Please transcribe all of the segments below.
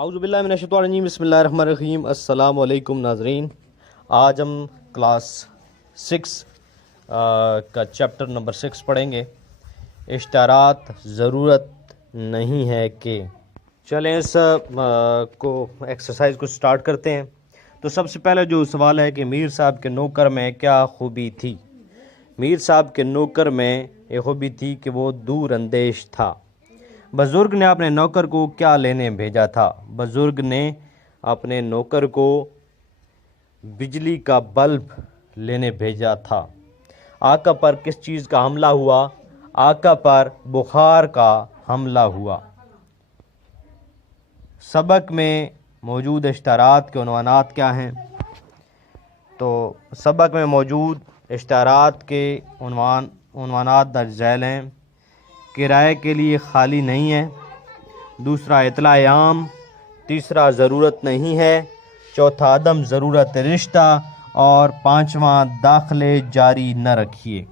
औज़ुबिल्लाहिमिनश्शैतानिर्रजीम बिस्मिल्लाहिर्रहमानिर्रहीम अस्सलाम वालेकुम नाज़रीन। आज हम क्लास 6 का चैप्टर नंबर 6 पढ़ेंगे। इश्तारात ज़रूरत नहीं है कि। चलें इस को एक्सरसाइज को स्टार्ट करते हैं। तो सबसे पहले जो सवाल है कि मीर साहब के नौकर में क्या खूबी थी। मीर साहब के नौकर में ये खूबी थी कि वो दूर अंदेश था। बुज़ुर्ग ने अपने नौकर को क्या लेने भेजा था। बुज़ुर्ग ने अपने नौकर को बिजली का बल्ब लेने भेजा था। आका पर किस चीज़ का हमला हुआ। आका पर बुखार का हमला हुआ। सबक में मौजूद इश्तारात के उन्वानात क्या हैं। तो सबक में मौजूद इश्तारात के उन्वानात दर्ज झैल हैं। किराए के लिए खाली नहीं है। दूसरा इत्लाए आम। तीसरा ज़रूरत नहीं है। चौथा अदम ज़रूरत रिश्ता। और पांचवा दाखले जारी न रखिए।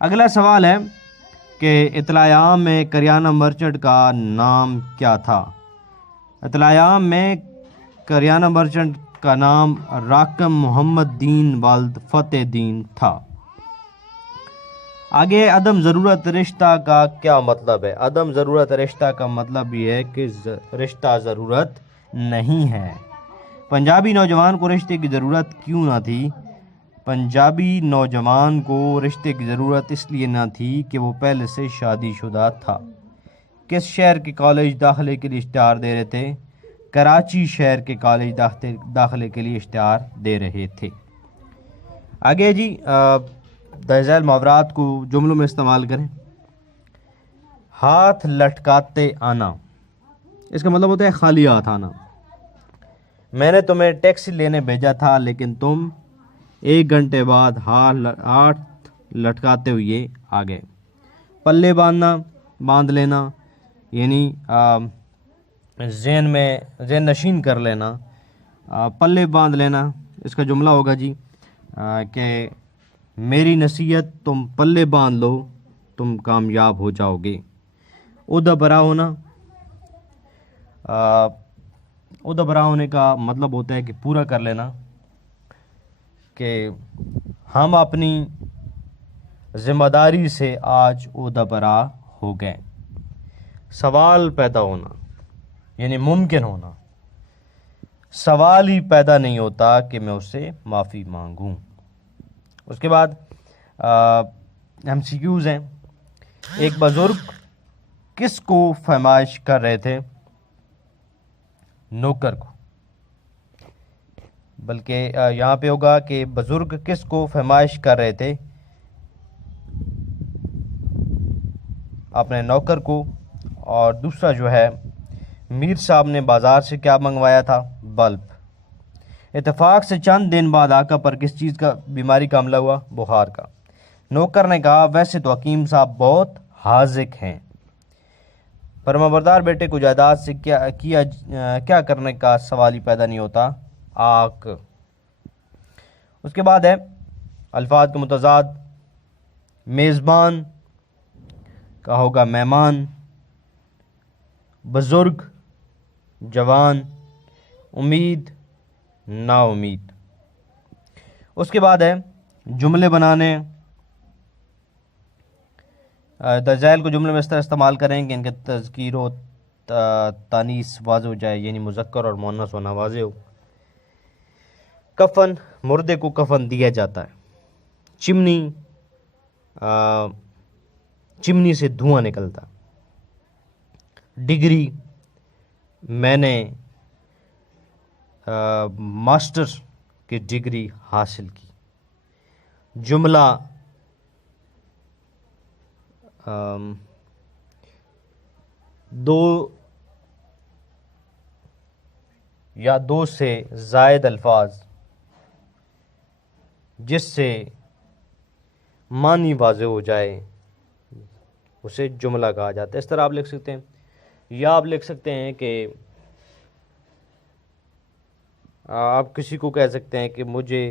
अगला सवाल है कि इत्लाए आम में करियाना मर्चेंट का नाम क्या था। इत्लाए आम में करियाना मर्चेंट का नाम राकम मोहम्मद दीन वाल्द फ़तेह दीन था। आगे अदम ज़रूरत रिश्ता का क्या मतलब है। अदम ज़रूरत रिश्ता का मतलब ये है कि रिश्ता ज़रूरत नहीं है। पंजाबी नौजवान को रिश्ते की ज़रूरत क्यों ना थी। पंजाबी नौजवान को रिश्ते की ज़रूरत इसलिए ना थी कि वो पहले से शादीशुदा था। किस शहर के कॉलेज दाखिले के लिए इश्तिहार दे रहे थे। कराची शहर के कॉलेज दाखिले के लिए इश्तिहार दे रहे थे। आगे जी दर्जैल मुहावरात को जुमलों में इस्तेमाल करें। हाथ लटकाते आना, इसका मतलब होता है खाली हाथ आना। मैंने तुम्हें टैक्सी लेने भेजा था लेकिन तुम 1 घंटे बाद हाथ लटकाते हुए आ गए। पल्ले बांध लेना यानी ज़हन नशीन कर लेना। पल्ले बांध लेना इसका जुमला होगा जी कि मेरी नसीहत तुम पल्ले बांध लो, तुम कामयाब हो जाओगे। उदा बरा होना, उदा बरा होने का मतलब होता है कि पूरा कर लेना, कि हम अपनी जिम्मेदारी से आज उदा बरा हो गए। सवाल पैदा होना यानी मुमकिन होना। सवाल ही पैदा नहीं होता कि मैं उससे माफ़ी मांगूं। उसके बाद MCQs हैं। एक बुजुर्ग किसको फरमाइश कर रहे थे। नौकर को। बल्कि यहाँ पे होगा कि बुजुर्ग किसको फरमाइश कर रहे थे। अपने नौकर को। और दूसरा जो है मीर साहब ने बाज़ार से क्या मंगवाया था। बल्ब। इत्तेफाक से चंद दिन बाद आका पर किस चीज़ का बीमारी का हमला हुआ। बुखार का। नौकर ने कहा वैसे तो हकीम साहब बहुत हाजिक हैं। फरमाबरदार बेटे को जायदाद से क्या करने का सवाल ही पैदा नहीं होता। आक। उसके बाद है अल्फाज के मुतज़ाद। मेज़बान का होगा मेहमान। बुजुर्ग, जवान, उम्मीद, नाउमीद। उसके बाद है जुमले बनाने। दर्जैल को जुमले में इस तरह इस्तेमाल करें कि इनके तज़कीर व तानीस वाज़े हो जाए, यानी मुज़क्कर और मुअन्नस होना वाज़े हो। कफन, मुर्दे को कफन दिया जाता है। चिमनी से धुआं निकलता। डिग्री, मैंने मास्टर की डिग्री हासिल की। जुमला, दो या दो से ज़ायद अल्फाज जिससे मानी वाज़े हो जाए उसे जुमला कहा जाता है। इस तरह आप लिख सकते हैं, या आप लिख सकते हैं कि आप किसी को कह सकते हैं कि मुझे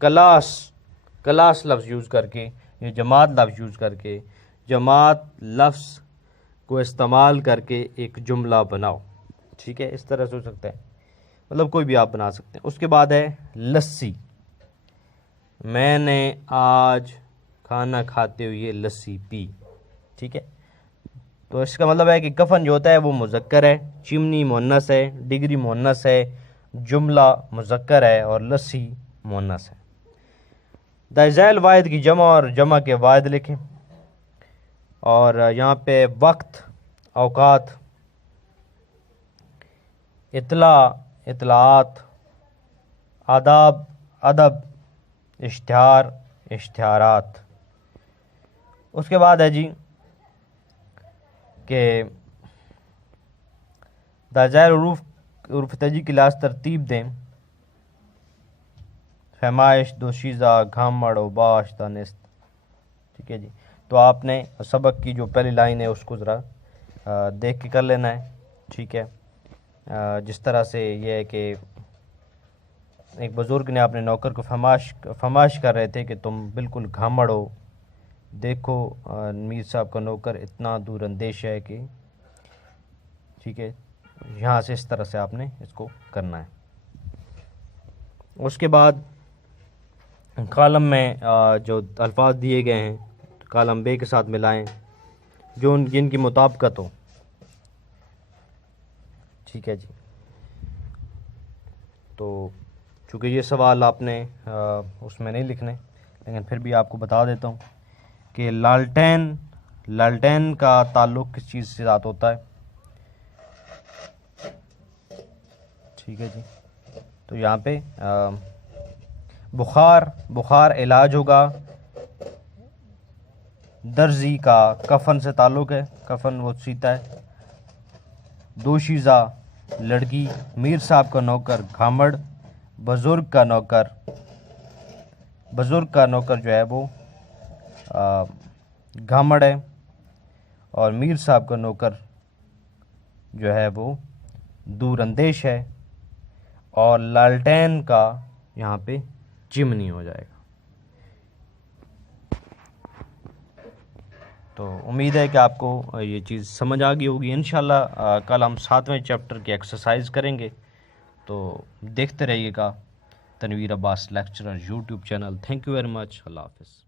क्लास लफ्ज़ यूज़ करके या जमात लफ्ज़ यूज़ करके जमात लफ्ज़ को इस्तेमाल करके एक जुमला बनाओ। ठीक है, इस तरह से हो सकता है, मतलब कोई भी आप बना सकते हैं। उसके बाद है लस्सी। मैंने आज खाना खाते हुए लस्सी पी। ठीक है, तो इसका मतलब है कि कफन जो होता है वो मुज़क्कर है, चिमनी मुअन्नस है, डिग्री मुअन्नस है, जुमला मुज़क्कर है और लस्सी मुअन्नस है। द ज़ैल वाहिद की जमा और जमा के वाहिद लिखें। और यहाँ पे वक्त, औकात, इतला, इतलात, आदाब, अदब, इश्तिहार, इश्तिहारात। उसके बाद है जी कि दाज़ायर उरूफ तजी क्लास तरतीब दें। फरमाइश, दोशीज़ा, घामड़, उबाश, दानिस्त। ठीक है जी, तो आपने सबक की जो पहली लाइन है उसको ज़रा देख के कर लेना है। ठीक है, जिस तरह से ये है कि एक बुज़ुर्ग ने अपने नौकर को फरमाइश कर रहे थे कि तुम बिल्कुल घामड़ हो, देखो मीर साहब का नौकर इतना दूर अंदेश है कि। ठीक है, यहाँ से इस तरह से आपने इसको करना है। उसके बाद कॉलम में जो अल्फाज दिए गए हैं कॉलम बे के साथ मिलाएं जो जिनकी मुताबिकत हो। ठीक है जी, तो चूँकि ये सवाल आपने उसमें नहीं लिखने, लेकिन फिर भी आपको बता देता हूँ कि लालटेन का ताल्लुक़ किस चीज़ से साथ होता है। ठीक है जी, तो यहाँ पे बुखार इलाज होगा। दर्जी का कफन से ताल्लुक़ है, कफन वो सीता है। दोशीज़ा लड़की, मीर साहब का नौकर घामड़, बुज़ुर्ग का नौकर जो है वो घामड़ है और मीर साहब का नौकर जो है वो दूर अंदेश है और लालटेन का यहाँ पे चिमनी हो जाएगा। तो उम्मीद है कि आपको ये चीज़ समझ आ गई होगी। इंशाल्लाह कल हम 7वें चैप्टर की एक्सरसाइज करेंगे, तो देखते रहिएगा Tanveer Abbas lecturer YouTube channel. Thank you very much. Allah हाफ़िज़।